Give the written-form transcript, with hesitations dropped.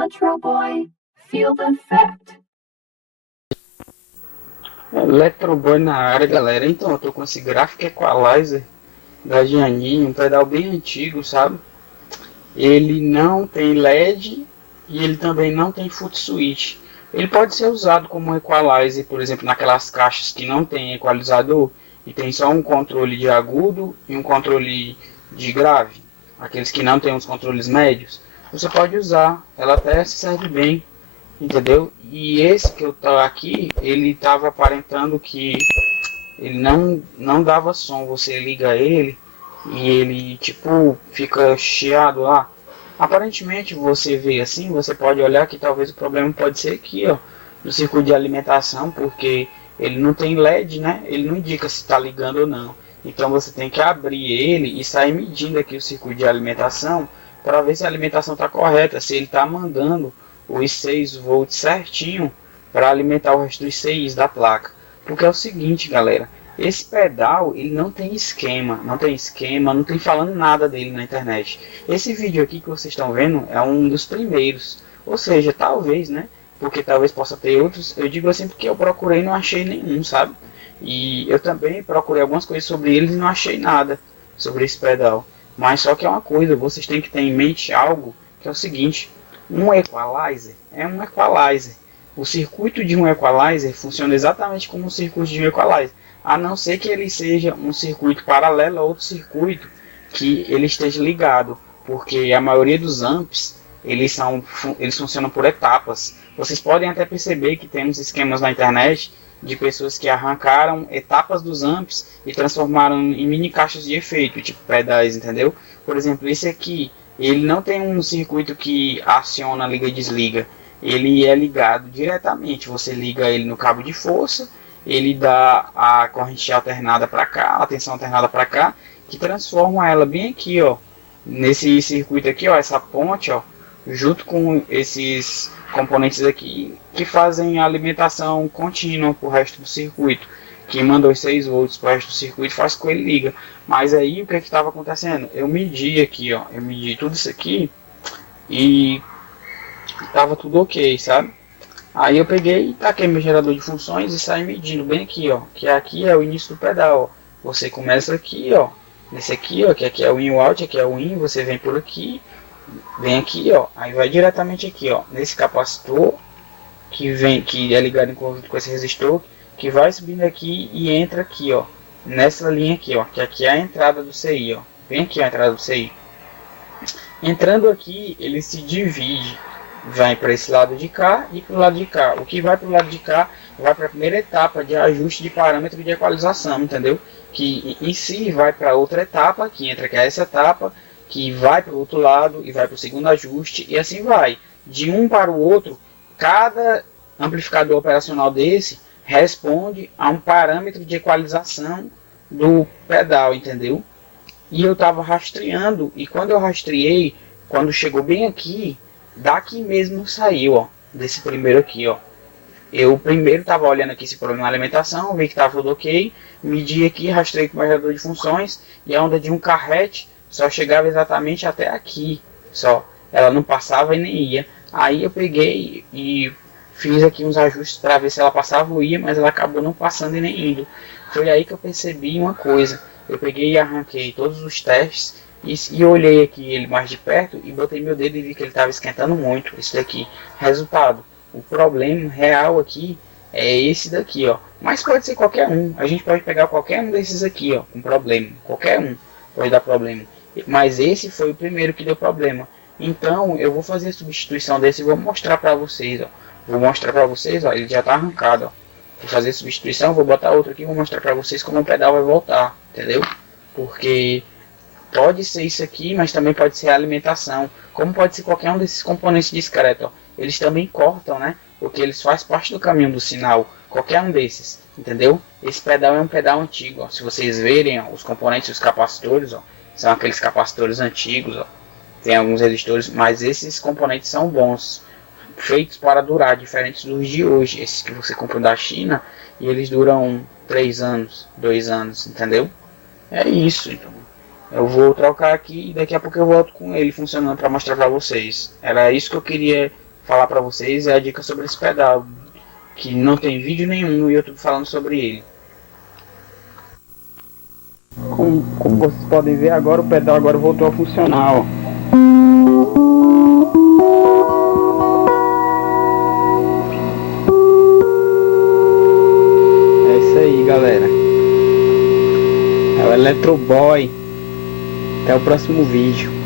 Electro Boy, feel the effect. Electro Boy na área, galera. Então, eu tô com esse Graphic Equalizer da Giannini, um pedal bem antigo, sabe? Ele não tem LED e ele também não tem foot switch. Ele pode ser usado como equalizer, por exemplo, naquelas caixas que não tem equalizador e tem só um controle de agudo e um controle de grave. Aqueles que não tem os controles médios, você pode usar. Ela até serve bem, entendeu? E esse que eu tô aqui, ele estava aparentando que ele não dava som. Você liga ele e ele tipo fica chiado lá. Aparentemente você vê assim, você pode olhar que talvez o problema pode ser aqui, ó, no circuito de alimentação, porque ele não tem LED, né? Ele não indica se está ligando ou não. Então você tem que abrir ele e sair medindo aqui o circuito de alimentação para ver se a alimentação está correta, se ele está mandando os 6 volts certinho para alimentar o resto dos CIs da placa. Porque é o seguinte, galera, esse pedal ele não tem esquema, não tem falando nada dele na internet. Esse vídeo aqui que vocês estão vendo é um dos primeiros, ou seja, talvez, né? Porque talvez possa ter outros. Eu digo assim porque eu procurei e não achei nenhum, sabe? E eu também procurei algumas coisas sobre eles e não achei nada sobre esse pedal. Mas só que é uma coisa, vocês têm que ter em mente algo que é o seguinte: um equalizer é um equalizer. O circuito de um equalizer funciona exatamente como o circuito de um equalizer, a não ser que ele seja um circuito paralelo a outro circuito que ele esteja ligado, porque a maioria dos amps eles funcionam por etapas. Vocês podem até perceber que temos esquemas na internet de pessoas que arrancaram etapas dos amps e transformaram em mini caixas de efeito, tipo pedais, entendeu? Por exemplo, esse aqui, ele não tem um circuito que aciona, liga e desliga. Ele é ligado diretamente. Você liga ele no cabo de força, ele dá a corrente alternada para cá, a tensão alternada para cá, que transforma ela bem aqui, ó, nesse circuito aqui, ó, essa ponte, ó, junto com esses componentes aqui que fazem a alimentação contínua para o resto do circuito, que manda os 6 volts para o resto do circuito, faz com que ele liga. Mas aí o que estava acontecendo? Eu medi aqui, ó, eu medi tudo isso aqui e tava tudo ok, sabe? Aí eu peguei, taquei meu gerador de funções e saí medindo bem aqui, ó, que aqui é o início do pedal, ó. Você começa aqui, ó, nesse aqui, ó, que aqui é o in e o out, aqui é o in, você vem por aqui, vem aqui, ó, aí vai diretamente aqui, ó, nesse capacitor que é ligado em conjunto com esse resistor, que vai subindo aqui e entra aqui, ó, nessa linha aqui, ó, que aqui é a entrada do CI, ó. Vem aqui a entrada do CI. Entrando aqui, ele se divide, vai para esse lado de cá e para o lado de cá. O que vai para o lado de cá vai para a primeira etapa de ajuste de parâmetro de equalização, entendeu? Que em si vai para outra etapa, que entra que é essa etapa, que vai para o outro lado e vai para o segundo ajuste e assim vai. De um para o outro, cada amplificador operacional desse responde a um parâmetro de equalização do pedal, entendeu? E eu estava rastreando, e quando eu rastreei, quando chegou bem aqui, daqui mesmo saiu, ó, desse primeiro aqui, ó. Eu primeiro estava olhando aqui esse problema na alimentação, vi que estava tudo ok, medi aqui, rastrei com o gerador de funções, e a onda de um carrete só chegava exatamente até aqui, só. Ela não passava e nem ia. Aí eu peguei e fiz aqui uns ajustes para ver se ela passava ou ia, mas ela acabou não passando e nem indo. Foi aí que eu percebi uma coisa. Eu peguei e arranquei todos os testes e olhei aqui ele mais de perto e botei meu dedo e vi que ele estava esquentando muito. Isso daqui. Resultado, o problema real aqui é esse daqui, ó. Mas pode ser qualquer um. A gente pode pegar qualquer um desses aqui, ó, com problema. Qualquer um pode dar problema. Mas esse foi o primeiro que deu problema. Então eu vou fazer a substituição desse e vou mostrar para vocês, ó. Vou mostrar para vocês, ó, ele já está arrancado, ó. Vou fazer a substituição, vou botar outro aqui e vou mostrar para vocês como o pedal vai voltar, entendeu? Porque pode ser isso aqui, mas também pode ser a alimentação, como pode ser qualquer um desses componentes discretos, ó. Eles também cortam, né? Porque eles fazem parte do caminho do sinal, qualquer um desses, entendeu? Esse pedal é um pedal antigo, ó. Se vocês verem, ó, os componentes, os capacitores, ó, são aqueles capacitores antigos, ó. Tem alguns resistores, mas esses componentes são bons, feitos para durar, diferentes dos de hoje, esses que você compra da China, e eles duram 3 anos, 2 anos, entendeu? É isso, então. Eu vou trocar aqui e daqui a pouco eu volto com ele funcionando para mostrar para vocês. Era isso que eu queria falar pra vocês é a dica sobre esse pedal, que não tem vídeo nenhum no YouTube falando sobre ele. Como vocês podem ver agora, o pedal agora voltou a funcionar, ó. É isso aí, galera. É o Electro Boy. Até o próximo vídeo.